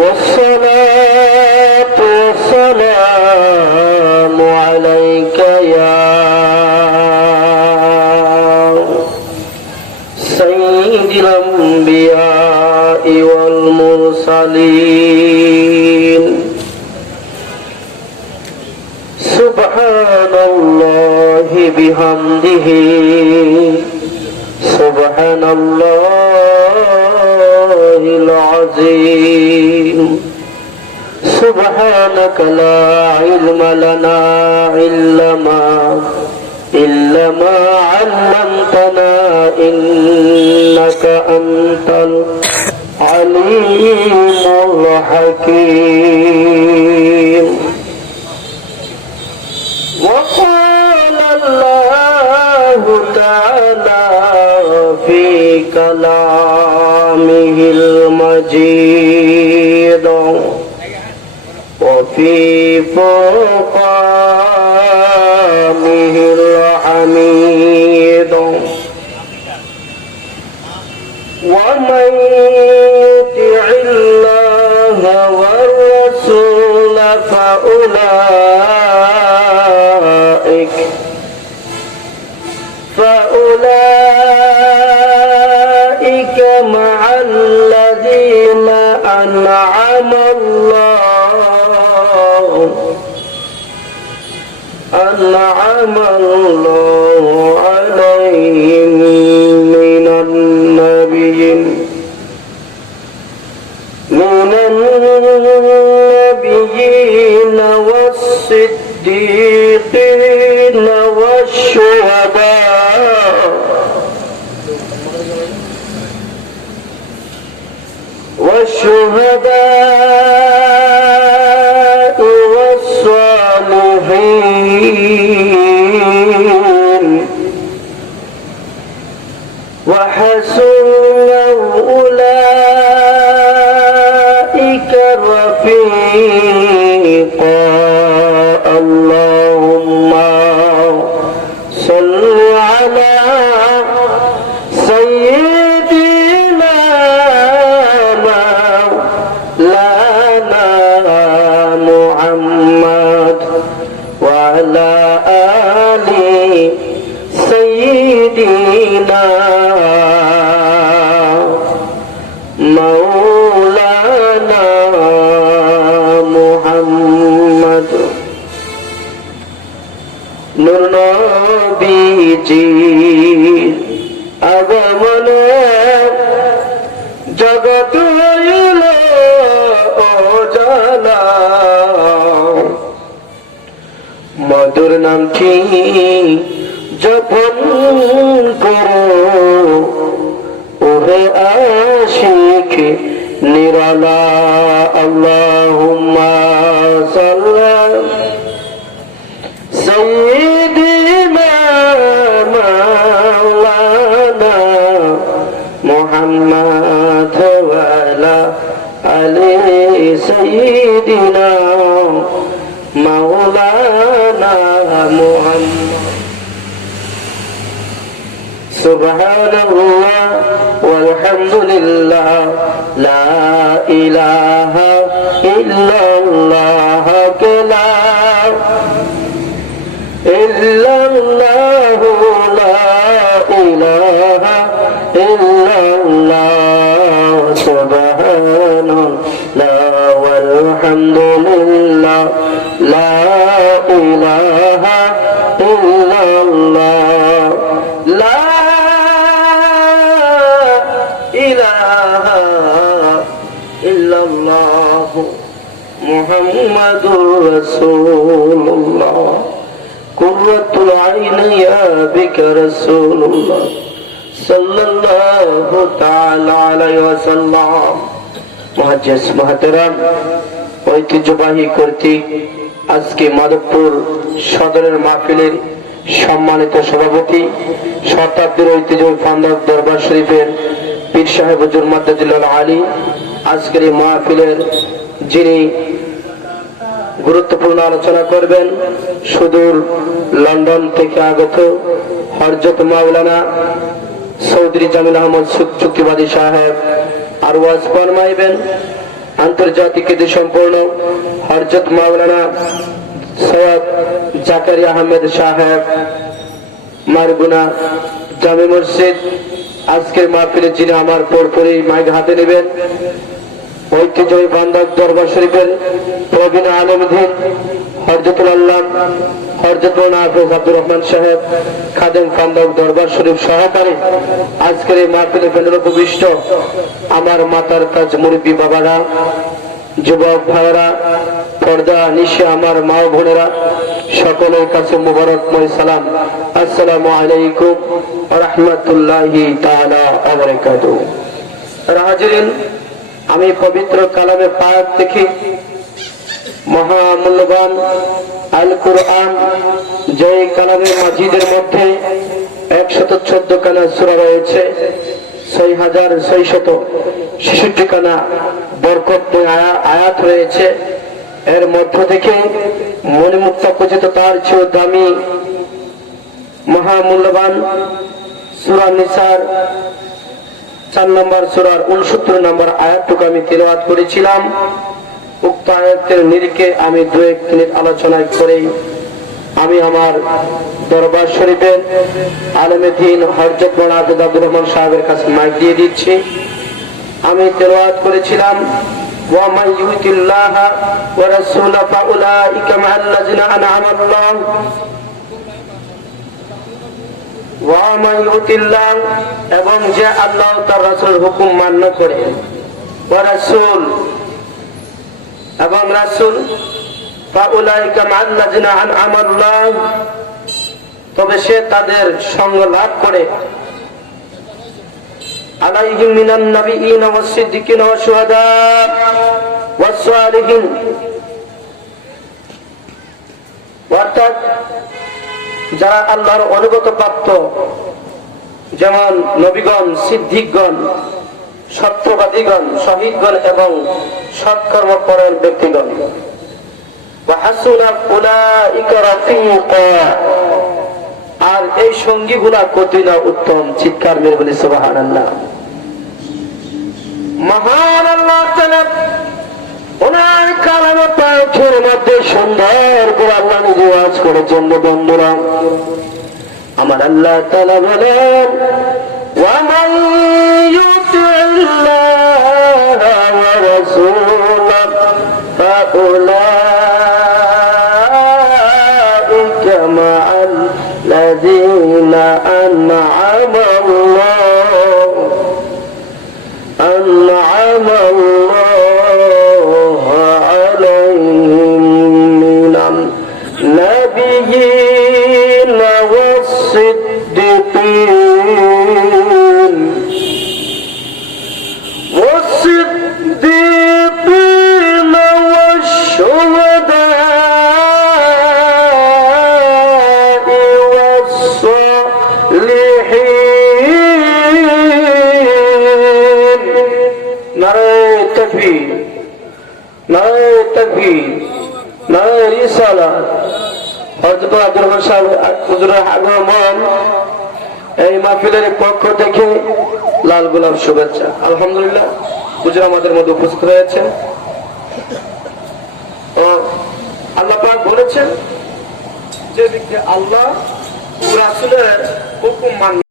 والصلاة والسلام عليك يا سيد الأنبياء والمرسلين. سبحان الله بحمده سبحان الله العظيم. سبحانك لا علم لنا إلا ما علمتنا إنك أنت العليم الحكيم. وقال الله تعالى في كلامه المجيد وفي فرقانه الحميد ومن يطع الله والرسول فأولئك مع الذين أنعم الله عليهم من النبيين والصديقين والشهداء والصالحين وحسن أولئك رفيقا. اللهم صل على سيدنا مولانا محمد وعلى آل سيدنا مولانا محمد. নূর নবীজির আগমনে জগৎ হইল উজালা। মধুর নামটি জপন করো ওহে আশিক নিরালা। আল্লাহুম্মা সাল্লি سيدنا مولانا محمد وعلى آل سيدنا مولانا محمد. سبحان الله والحمد لله لا إله إلا الله إلا الله لا إله إلا الله. سبحان الله والحمد لله لا إله إلا الله لا إله إلا الله محمد رسول الله قرة العين يا بك رسول الله صلى الله تعالى عليه وسلم. মুআজ্জিজ মুহতারাম, ঐতিহ্যবাহী কর্তৃক আজকে মাধবপুর সদরের মাহফিলের সম্মানিত সভাপতি শতাব্দীর ঐতিহ্যবাহী ফান্দাক দরবার শরীফের পীর সাহেব হুজুর মাদ্দাজিল্লাহ আলী আজকের এই মাহফিলের যিনি গুরুত্বপূর্ণ আলোচনা করবেন সুদূর লন্ডন থেকে আগত হযরত মাওলানা চৌধুরী জামিল আহমদ চুক্তিবাদী সাহেব আর ওয়াজ ফরমাইবেন আন্তর্জাতিক খ্যাতি সম্পন্ন হযরত মাওলানা সৈয়দ জাকারিয়া আহমেদ সাহেব মারগুনা জামে মসজিদ। আজকের মাহফিলে যিনি আমার পরপরই মাইক হাতে নেবেন ঐতিহ্যবাহী বান্দর দরবার শরীফের প্রবীণ আলমদ্দিন হযরতুল আল্লাহ হযরত হাফেজ আব্দুর রহমান সাহেব খাদেম ফান্দক দরবার শরীফ সহকারী আজকের এই মাহফিলে প্যান্ডেল উপবিষ্ট আমার মাতার তাজ মুরব্বী বাবারা, যুবক ভাইয়েরা, পর্দা নিশে আমার মা বোনেরা, সকলের কাছে মুবারকময় সালাম। আসসালামু আলাইকুম ওয়া রাহমাতুল্লাহি তাআলা ওয়া বারাকাতুহু। হাজিরিন, আমি পবিত্র কালামে পাক দেখি মহামূল্যবান আল কুরআন, যে কালামে মাজিদের মধ্যে 114 খানা সূরা রয়েছে, 6666 খানা বরকতময় আয়াত রয়েছে। এর মধ্য থেকে মণিমুক্তা পর্যন্ত তার চেয়েও দামি মহামূল্যবান সূরা নিসার 4 নম্বর সূরার 69 নম্বর আয়াতটুকু আমি তিলাওয়াত করেছিলাম। উক্ত আয়াতের নিরিখে আমি 2-1 মিনিট আলোচনা করে আমি আমার দরবার শরীফের আলেমে দ্বীন হযরত মাওলানা আব্দুর রহমান সাহেবের কাছে মাইক দিয়ে দিচ্ছি। আমি তিলাওয়াত করেছিলাম ওয়া মান ইউতিল্লাহ ওয়া রাসূলা ফাউলাইকা মা'আল্লাযিনা আন'আমা আল্লাহ ওয়া মান ইউতিল্লাহ, এবং যে আল্লাহ তার রাসূলের হুকুম মান্য করে, ওয়া রাসূল এবং রাসূল, ফাউলাইকা মা'আল্লাযিনা আন'আমা আল্লাহ, তবে সে তাদের সঙ্গ লাভ করে, আলাইহিম মিনান নাবিয়িনা ওয়াস সিদ্দিকিনা ওয়াশ শুহাদা ওয়াস সালিহিন, অর্থাৎ যারা আল্লাহর অনুগত প্রাপ্ত, যেমন নবীগণ, সিদ্দিকগণ, সত্যবাদীগণ, শহীদগণ এবং সৎকর্মপরায়ণ ব্যক্তিগণ। ওয়া হাসুনা উলাইকা রাফিকা, আর এই সঙ্গীগুলা কতই উত্তম। চিৎকার মেরে বলি সুবহানাল্লাহ। মহান আল্লাহ তাআলা ওনার কালামে পাকের মধ্যে সুন্দর করে আল্লাহ নিজে ওয়াজ করেছেন। বন্ধুরা আমার, আল্লাহ তাআলা বলেন ওয়া মান ইউতিল্লাহ ওয়া রাসূলাহু ফাউলাইকা মা'আল্লাযীনা আন'আমা আল্লাহু আলাইহিম মিনান নাবিয়্যিনা ওয়াস সিদ্দিকিন ওয়াস শুহাদা ওয়াস সালিহিন। নারায়ে তাকবীর, নারায়ে তাকবীর, নারায়ে রিসালাত। হযরত আব্দুর রহমান সাহেব হুজুরের আগমন এই মাহফিলের পক্ষ থেকে লাল গোলাপ শুভেচ্ছা। আলহামদুলিল্লাহ, হুজুর আমাদের মধ্যে উপস্থিত হয়েছেন। আল্লাহ পাক বলেছেন যে ব্যক্তি আল্লাহ ও রাসূলের হুকুম মানে